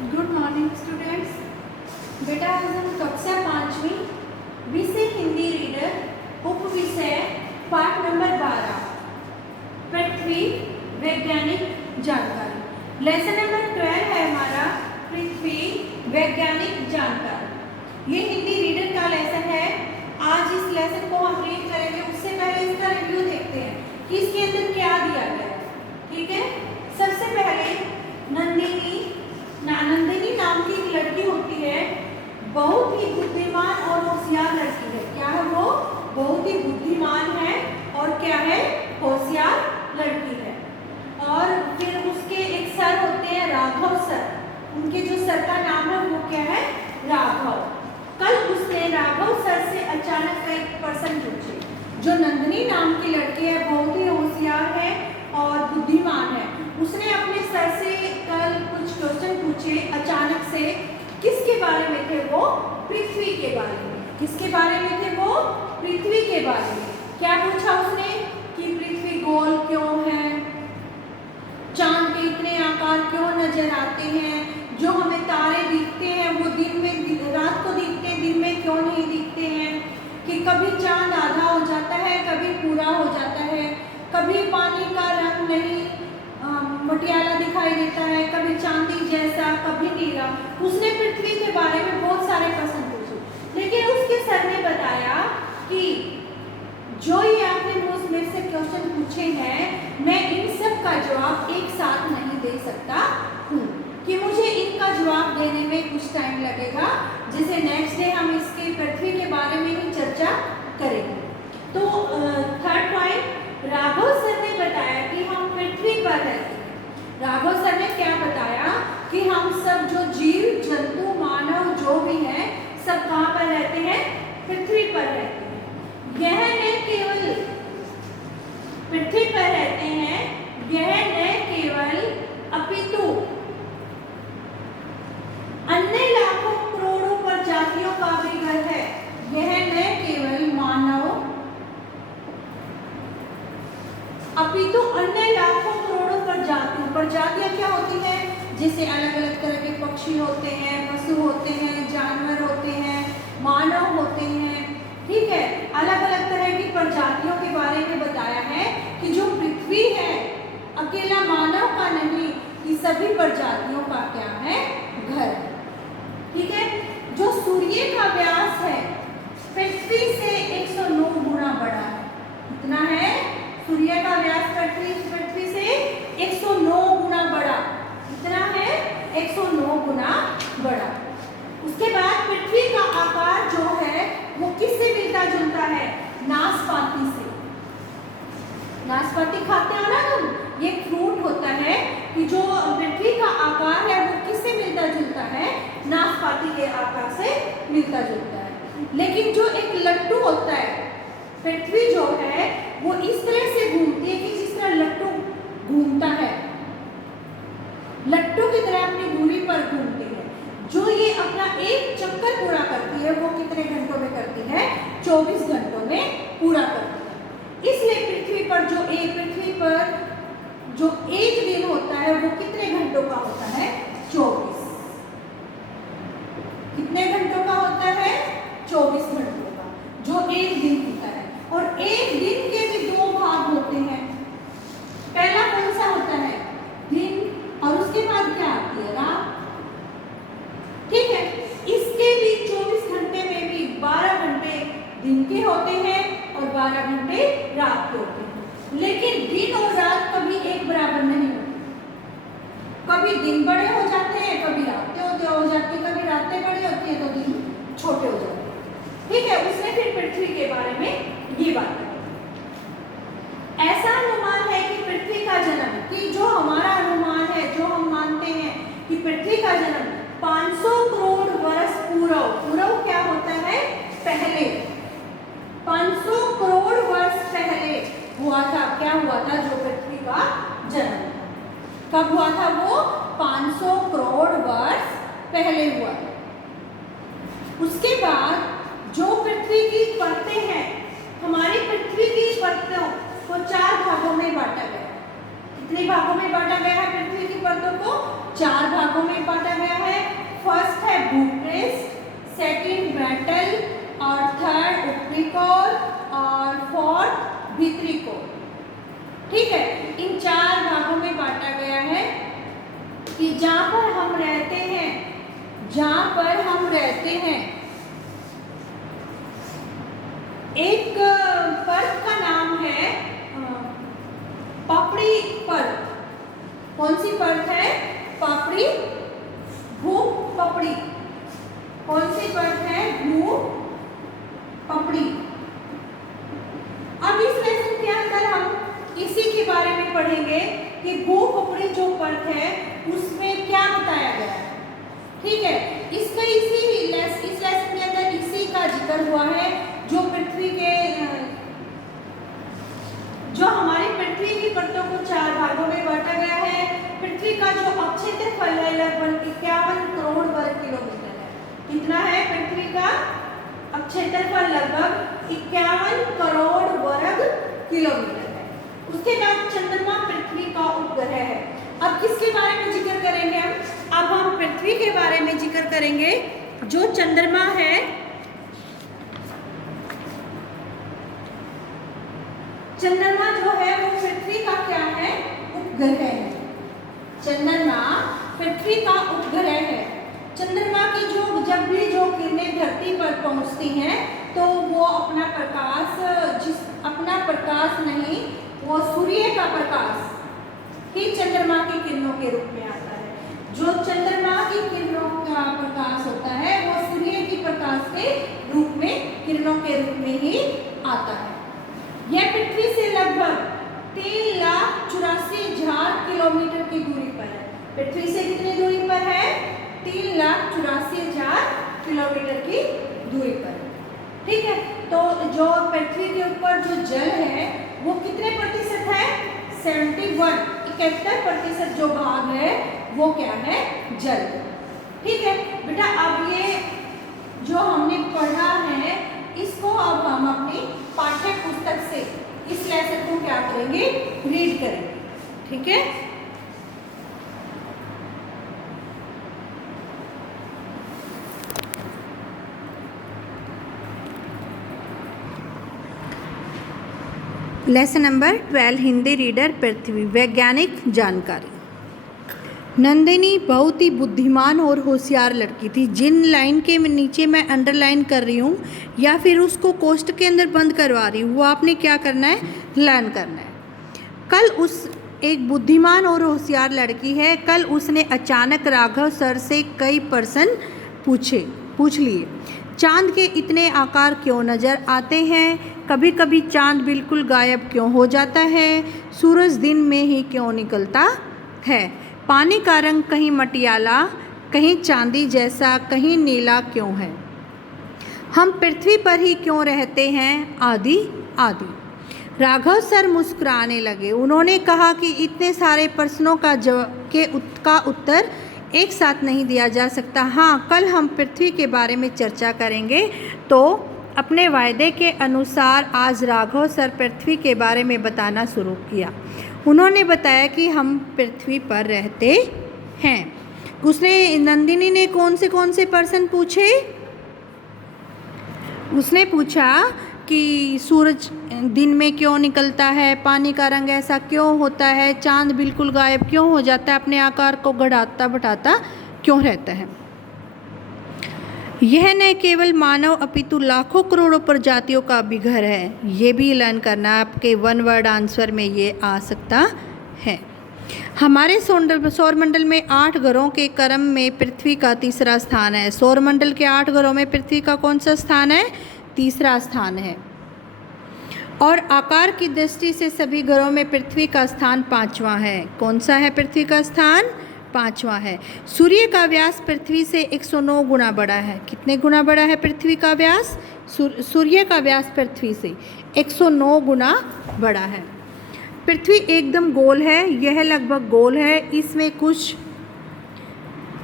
Good morning students. बेटा आज हम कक्षा 5वीं विषय हिंदी रीडर उप विषय पाठ नंबर 12 पृथ्वी वैज्ञानिक जानकारी लेसन नंबर 12 है हमारा पृथ्वी वैज्ञानिक जानकारी। ये हिंदी रीडर का लेसन है। आज इस लेसन को हम रीड करेंगे, उससे पहले इसका रिव्यू देखते हैं कि इसके अंदर क्या दिया गया है। ठीक है, सबसे पहले नंदिनी नाम की एक लड़की होती है, बहुत ही बुद्धिमान और होशियार लड़की है। क्या है वो? बहुत ही बुद्धिमान है और क्या है? होशियार लड़की है। और फिर उसके एक सर होते हैं राघव सर। उनके जो सर का नाम है वो क्या है? राघव। कल उसने राघव सर से अचानक एक प्रश्न पूछे। जो नंदिनी नाम की लड़की है बहुत ही होशियार है और बुद्धिमान है। उसने अपने सर से कल कुछ क्वेश्चन पूछे अचानक से। किसके बारे में थे वो? पृथ्वी के बारे में। किसके बारे में थे वो? पृथ्वी के बारे में। क्या पूछा उसने कि पृथ्वी गोल क्यों है, चांद के इतने आकार क्यों नजर आते हैं, जो हमें तारे दिखते हैं वो दिन में रात को दिखते हैं, दिन में क्यों नहीं दिखते हैं, कि कभी चांद आधा हो जाता है कभी पूरा हो जाता है, कभी पानी का रंग नहीं मटियाला दिखाई देता है, कभी चांदी जैसा कभी नीला। उसने पृथ्वी के बारे में बहुत सारे प्रश्न पूछे, लेकिन उसके सर ने बताया कि जो ये आपने मेरे से क्वेश्चन पूछे हैं मैं इन सब का जवाब एक साथ नहीं दे सकता हूँ, कि मुझे इनका जवाब देने में कुछ टाइम लगेगा। जैसे नेक्स्ट डे हम इसके पृथ्वी के बारे में ही चर्चा करेंगे। तो थर्ड पॉइंट, राघव सर ने बताया कि हम पृथ्वी पर रहते हैं। राघव सर ने क्या बताया कि हम सब जो जीव जंतु मानव जो भी है सब कहाँ पर रहते हैं? पृथ्वी पर रहते हैं। यह न केवल पृथ्वी पर रहते हैं, यह न केवल अपितु अन्य लाखों करोड़ों प्रजातियों का भी घर है। यह न केवल मानव अपितु अन्य लाखों करोड़ों प्रजातियां क्या होती हैं? जैसे अलग अलग तरह के पक्षी होते हैं, पशु होते हैं, जानवर होते हैं, मानव होते हैं। ठीक है, अलग अलग तरह की प्रजातियों के बारे में बताया है कि जो पृथ्वी है अकेला मानव का नहीं, कि सभी प्रजातियों का क्या है? घर। ठीक है, जो सूर्य का व्यास है पृथ्वी से 109 गुना बड़ा है। कितना है? सूर्य का व्यास पृथ्वी से 109 गुना बड़ा। कितना है? 109 गुना बड़ा। उसके बाद पृथ्वी का आकार जो है वो किससे मिलता जुलता है? नाशपाती से। नाशपाती खाते हो ना तुम, ये फ्रूट होता है कि जो पृथ्वी का आकार है वो किससे मिलता जुलता है? नाशपाती के आकार से मिलता जुलता है। लेकिन जो एक लट्टू होता है, पृथ्वी जो है वो इस तरह से घूमती है कि जिस तरह लट्टू घूमता है, लट्टू की तरह अपनी दूरी पर घूमती है। जो ये अपना एक चक्कर पूरा करती है वो कितने घंटों में करती है? 24 घंटों में पूरा करती है। इसलिए पृथ्वी पर जो एक दिन होता है वो कितने घंटों का होता है? 24। कितने घंटों का होता है? 24 घंटों का जो एक दिन होता है। और एक दिन के भी दो भाग होते हैं। पहला कौन सा होता है? दिन, और उसके बाद क्या आती है? रात। ठीक है, इसके भी 24 घंटे में भी 12 घंटे दिन के होते हैं और 12 घंटे रात के होते हैं। लेकिन दिन और रात कभी एक बराबर नहीं होते। कभी दिन बड़े हो जाते हैं, कभी रातें हो जाती है, कभी रातें बड़ी होती है तो दिन छोटे हो जाते हैं। ठीक है, उसने फिर पृथ्वी के बारे में ये बात है। ऐसा अनुमान है कि पृथ्वी का जन्म, कि जो हमारा अनुमान है, जो हम मानते हैं कि पृथ्वी का जन्म 500 करोड़ वर्ष पूर्व क्या होता है? पहले 500 करोड़ वर्ष पहले हुआ था। क्या हुआ था? जो पृथ्वी का जन्म कब हुआ था? वो 500 करोड़ वर्ष पहले हुआ था। उसके बाद जो पृथ्वी की परतें हैं, हमारी पृथ्वी की परतों को 4 भागों में बांटा गया। कितने भागों में बांटा गया है? पृथ्वी की परतों को 4 भागों में बांटा गया है। भूपृष्ठ, सेकंड मेटल और थर्ड ऊपरी कोर और फोर्थ भीतरी कोर। ठीक है, इन 4 भागों में बांटा गया है कि जहाँ पर हम रहते हैं, एक परत का नाम है पापड़ी परत। कौन सी परत है? पापड़ी, भूपपड़ी। कौन सी परत है? भूपपड़ी। अब इस लेसन के अंदर हम इसी के बारे में पढ़ेंगे कि भूपपड़ी जो परत है उसमें क्या बताया गया है। ठीक है, इसमें इस लेसन के अंदर इसी का जिक्र हुआ है जो पृथ्वी के जो हमारी पृथ्वी की परतों को 4 भागों में बांटा गया है। पृथ्वी का जो क्षेत्रफल है लगभग 51 करोड़ वर्ग किलोमीटर है। कितना है पृथ्वी का क्षेत्रफल? लगभग 51 करोड़ वर्ग किलोमीटर है। उसके बाद चंद्रमा पृथ्वी का उपग्रह है। अब किसके बारे में जिक्र करेंगे हम? अब हम पृथ्वी के बारे में जिक्र करेंगे। जो चंद्रमा है, चंद्रमा जो है वो पृथ्वी का क्या है? उपग्रह है। चंद्रमा पृथ्वी का उपग्रह है। चंद्रमा की जब भी किरणें धरती पर पहुंचती हैं तो वो अपना प्रकाश नहीं, वो सूर्य का प्रकाश ही चंद्रमा की किरणों के रूप में आता है। जो चंद्रमा की किरणों का प्रकाश होता है वो सूर्य की प्रकाश के रूप में, किरणों के रूप में ही आता है। यह पृथ्वी से लगभग 3,84,000 किलोमीटर की दूरी पर है। पृथ्वी से कितनी दूरी पर है? 3,84,000 किलोमीटर की दूरी पर है। ठीक है, तो जो पृथ्वी के ऊपर जो जल है वो कितने प्रतिशत है? 71% जो भाग है वो क्या है? जल। ठीक है बेटा, अब ये जो हमने पढ़ा है इसको अब हम अपनी पाठ्य पुस्तक से इस लेसन को क्या करेंगे? रीड करेंगे। ठीक है, लेसन नंबर 12 हिंदी रीडर पृथ्वी वैज्ञानिक जानकारी। नंदिनी बहुत ही बुद्धिमान और होशियार लड़की थी। जिन लाइन के नीचे मैं अंडरलाइन कर रही हूँ या फिर उसको कोष्ट के अंदर बंद करवा रही हूँ, वो आपने क्या करना है? लर्न करना है। कल उस एक बुद्धिमान और होशियार लड़की है। कल उसने अचानक राघव सर से कई प्रश्न पूछ लिए। चांद के इतने आकार क्यों नज़र आते हैं? कभी कभी चांद बिल्कुल गायब क्यों हो जाता है? सूरज दिन में ही क्यों निकलता है? पानी का रंग कहीं मटियाला, कहीं चांदी जैसा, कहीं नीला क्यों है? हम पृथ्वी पर ही क्यों रहते हैं? आदि आदि। राघव सर मुस्कुराने लगे। उन्होंने कहा कि इतने सारे प्रश्नों का उत्तर एक साथ नहीं दिया जा सकता। हाँ, कल हम पृथ्वी के बारे में चर्चा करेंगे। तो अपने वायदे के अनुसार आज राघव सर पृथ्वी के बारे में बताना शुरू किया। उन्होंने बताया कि हम पृथ्वी पर रहते हैं। नंदिनी ने कौन से प्रश्न पूछे? उसने पूछा कि सूरज दिन में क्यों निकलता है? पानी का रंग ऐसा क्यों होता है? चांद बिल्कुल गायब क्यों हो जाता है? अपने आकार को बढ़ाता बढ़ाता क्यों रहता है? यह न केवल मानव अपितु लाखों करोड़ों प्रजातियों का भी घर है। ये भी लर्न करना, आपके 1 वर्ड आंसर में ये आ सकता है। हमारे सौरमंडल में 8 ग्रहों के क्रम में पृथ्वी का तीसरा स्थान है। सौरमंडल के 8 ग्रहों में पृथ्वी का कौन सा स्थान है? तीसरा स्थान है। और आकार की दृष्टि से सभी ग्रहों में पृथ्वी का स्थान 5वां है। कौन सा है पृथ्वी का स्थान? 5वां है। सूर्य का व्यास पृथ्वी से 109 गुना बड़ा है। कितने गुना बड़ा है पृथ्वी का व्यास? सूर्य का व्यास पृथ्वी से 109 गुना बड़ा है। पृथ्वी एकदम गोल है। यह लगभग गोल है। इसमें कुछ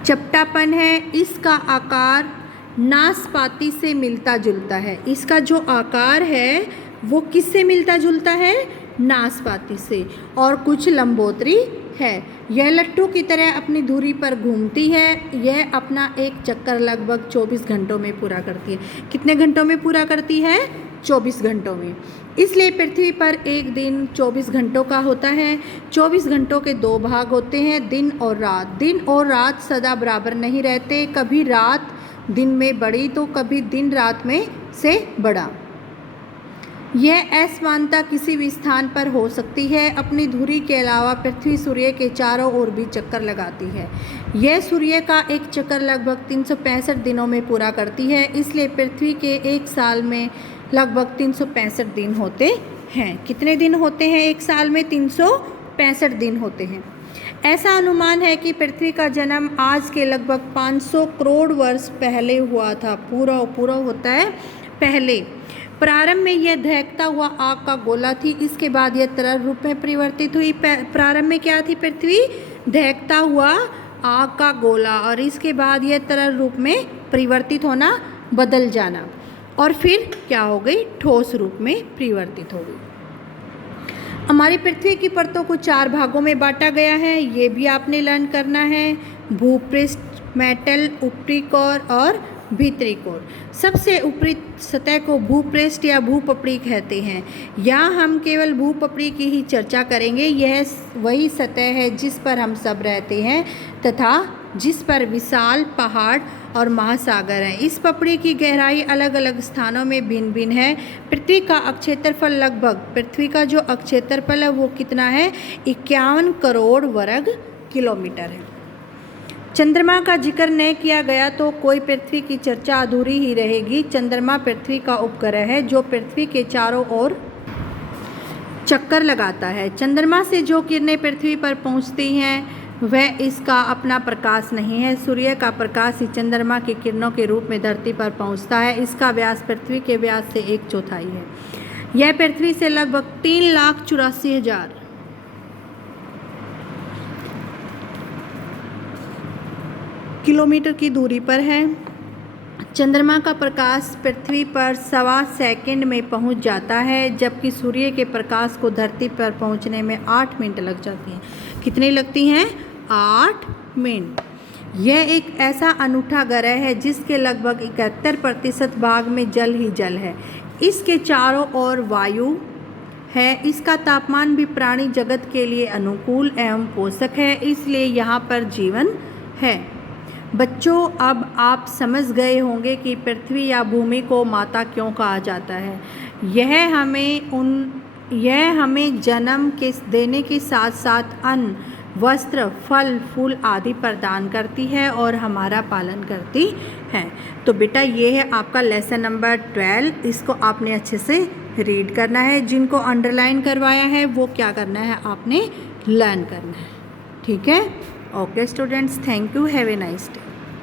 चपटापन है। इसका आकार नाशपाती से मिलता जुलता है। इसका जो आकार है वो किससे मिलता जुलता है? नाशपाती से। और कुछ लंबोदरी है। यह लट्टू की तरह अपनी धुरी पर घूमती है। यह अपना एक चक्कर लगभग 24 घंटों में पूरा करती है। कितने घंटों में पूरा करती है? 24 घंटों में। इसलिए पृथ्वी पर एक दिन 24 घंटों का होता है। 24 घंटों के 2 भाग होते हैं, दिन और रात। दिन और रात सदा बराबर नहीं रहते, कभी रात दिन में बड़ी तो कभी दिन रात में से बड़ा। यह असमानता किसी भी स्थान पर हो सकती है। अपनी धुरी के अलावा पृथ्वी सूर्य के चारों ओर भी चक्कर लगाती है। यह सूर्य का एक चक्कर लगभग 365 दिनों में पूरा करती है। इसलिए पृथ्वी के एक साल में लगभग 365 दिन होते हैं। कितने दिन होते हैं एक साल में? 365 दिन होते हैं। ऐसा अनुमान है कि पृथ्वी का जन्म आज के लगभग 500 करोड़ वर्ष पहले हुआ था। पूरा होता है पहले। प्रारंभ में यह दहकता हुआ आग का गोला थी, इसके बाद यह तरल रूप में परिवर्तित हुई। प्रारंभ में क्या थी पृथ्वी? दहकता हुआ आग का गोला, और इसके बाद यह तरल रूप में परिवर्तित होना, बदल जाना, और फिर क्या हो गई? ठोस रूप में परिवर्तित हो गई। हमारी पृथ्वी की परतों को 4 भागों में बांटा गया है। ये भी आपने लर्न करना है। भूपृष्ठ, मेटल, ऊपरी कोर और भीतरी कोर। सबसे ऊपरी सतह को भूपृष्ठ या भूपपड़ी कहते हैं। यहाँ हम केवल भूपपड़ी की ही चर्चा करेंगे। यह वही सतह है जिस पर हम सब रहते हैं तथा जिस पर विशाल पहाड़ और महासागर हैं। इस पपड़ी की गहराई अलग अलग स्थानों में भिन्न भिन्न है। पृथ्वी का अक्षेत्रफल लगभग, पृथ्वी का जो अक्षेत्रफल है वो कितना है? 51 करोड़ वर्ग किलोमीटर है। चंद्रमा का जिक्र न किया गया तो कोई पृथ्वी की चर्चा अधूरी ही रहेगी। चंद्रमा पृथ्वी का उपग्रह है जो पृथ्वी के चारों ओर चक्कर लगाता है। चंद्रमा से जो किरणें पृथ्वी पर पहुंचती हैं वह इसका अपना प्रकाश नहीं है। सूर्य का प्रकाश ही चंद्रमा की किरणों के रूप में धरती पर पहुंचता है। इसका व्यास पृथ्वी के व्यास से 1/4 है। यह पृथ्वी से लगभग 3,84,000 किलोमीटर की दूरी पर है। चंद्रमा का प्रकाश पृथ्वी पर 1.25 सेकंड में पहुंच जाता है, जबकि सूर्य के प्रकाश को धरती पर पहुंचने में 8 मिनट लग जाती हैं। कितनी लगती हैं? 8 मिनट। यह एक ऐसा अनूठा ग्रह है जिसके लगभग 71% भाग में जल ही जल है। इसके चारों ओर वायु है। इसका तापमान भी प्राणी जगत के लिए अनुकूल एवं पोषक है, इसलिए यहाँ पर जीवन है। बच्चों, अब आप समझ गए होंगे कि पृथ्वी या भूमि को माता क्यों कहा जाता है। यह हमें जन्म के देने के साथ साथ अन्न, वस्त्र, फल, फूल आदि प्रदान करती है और हमारा पालन करती है। तो बेटा ये है आपका लेसन नंबर 12। इसको आपने अच्छे से रीड करना है। जिनको अंडरलाइन करवाया है वो क्या करना है? आपने लर्न करना है। ठीक है? Okay students, thank you, have a nice day.